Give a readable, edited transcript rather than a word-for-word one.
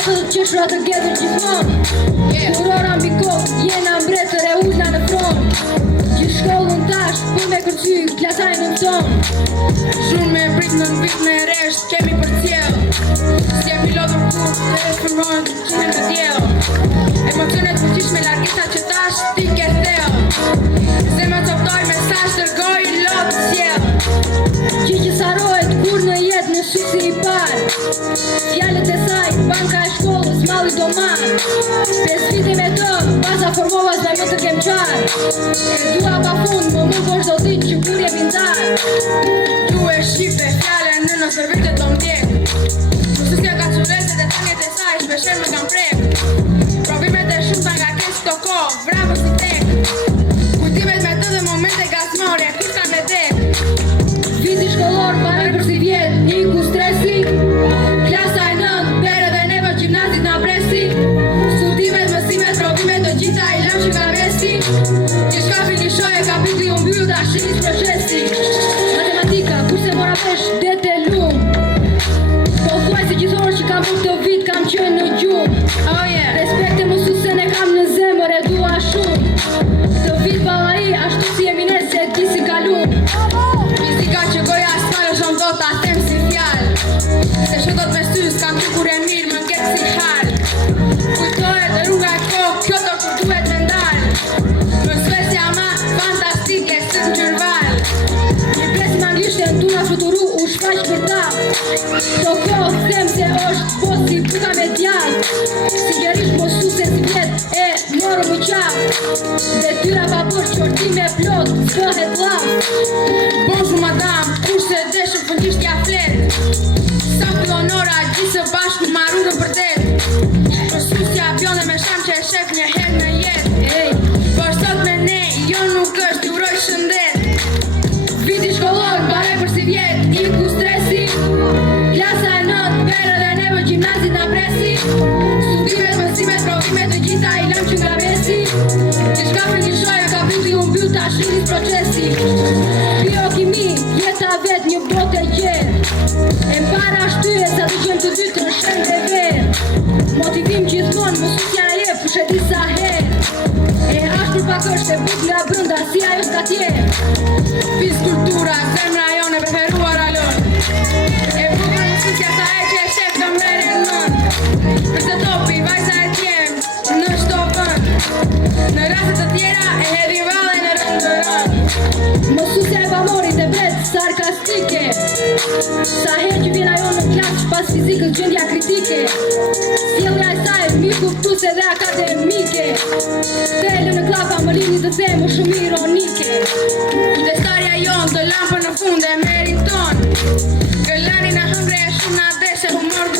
Pasë të qeshra të gjedhër gjithmonë Kurora mbi kokë, jena mbretër e ullna në front Gjithë shkollën tash, për me kërcy, klasaj në mëson Shumë me prit në vit në resht, kemi për cjell Si e pilotur kur, dhe e shpërmojnë të qime të djell Emocionet fuqishme largesa që tash ti ke thell Zema qoftoj mesazh dërgoj lot sjell Që sarohet kur në jetë në sysi i par Fjallet e saj, banka e shkollës, malli do marë 5 vite me të, baza formova s'me më të kem qar E dua pa fund, më kosh do dit që kur je vindar Tu e shqipe fjallën në nësër vite të mdjek Mësysja ka qurete dhe tanget e saj shpesher më kam prek Provimet e shumë ta nga kesh të ko, vrapë si tek Kujtimet me të dhe momente gazmore, kishka me dek Viti shkollor, baraj për si vjet, iku stresi Klasa e nën, bere dhe neva gjimnazit na presi Studimet, mësimet, provimet, të gjitha i lam që ka mesi Gjithka finishoje, kapitli unë byllu ta shinis procesi Matematika, kurse mora pesh, dete lum Po thuaj se gjithorë që kam për të vit, kam qënë në gjumë Respekte mësusen e kam në zemër e dua shumë Të vit balai, ashtu si emines se ti si kalum Fizika që goja s'falë shumë do t'a them si fjallë Se shëtot me sys, kam që kur e mirë më ketë si halë Kujtohet rruga e kohë, kjo të kur duhet me ndalë Më svesja ma fantastike, së të gjërvalë Një presim anglishtë në tuna fluturu u shfaq për ta Do kjo them se është post si puta me djallë Si gjerish mësuse si vjet e morë më qafë Dhe tyra pa për qortime plot, s'bëhet lafë Bonjour madame, kurse deshëm fëndishtja flet Sa fillonora, gjithë bashkë marurën për det Mësusja pjone me sham që e shef një herë në jetë Por sot me ne, jo nuk është, ju uroj shëndet Viti shkollor, baraj për si vjet, iku stresi Klasa e nët, bere dhe neve gjimnazit na presi Studimet, mësimet, provimet, të gjitha i lam që nga besi Gjithka finishoje, kapitli unë mbyll ta shinis procesi Biokimi, jeta vet një botë e gjerë E para shtyje sa të gjem të dytë në shem dhe verë Motivim gjithmonë, mësusja e je, pushe disa herë E ashtur pak është e but nga brënda, si ajo s'ka tjerë Fiskultura, zemra jone preferuar alon E bukur mësusja sa e që e shef të mrere nën Për të topi, vajza e tjem, në shto vën Në rastet të tjera e hedhi vale në rëndërën Mësusja e pamorit e bret, sarkastike Sa herë që vjen ajo në klasë, pas fizikës gjendja kritike Sjellja e saj, mi kuptuse dhe akademike Tele në klapa më lini të themë shumë ironike Kujdestarja jonë të lampën në fund e meriton Gëllani në hëngre e shumë na deshe humor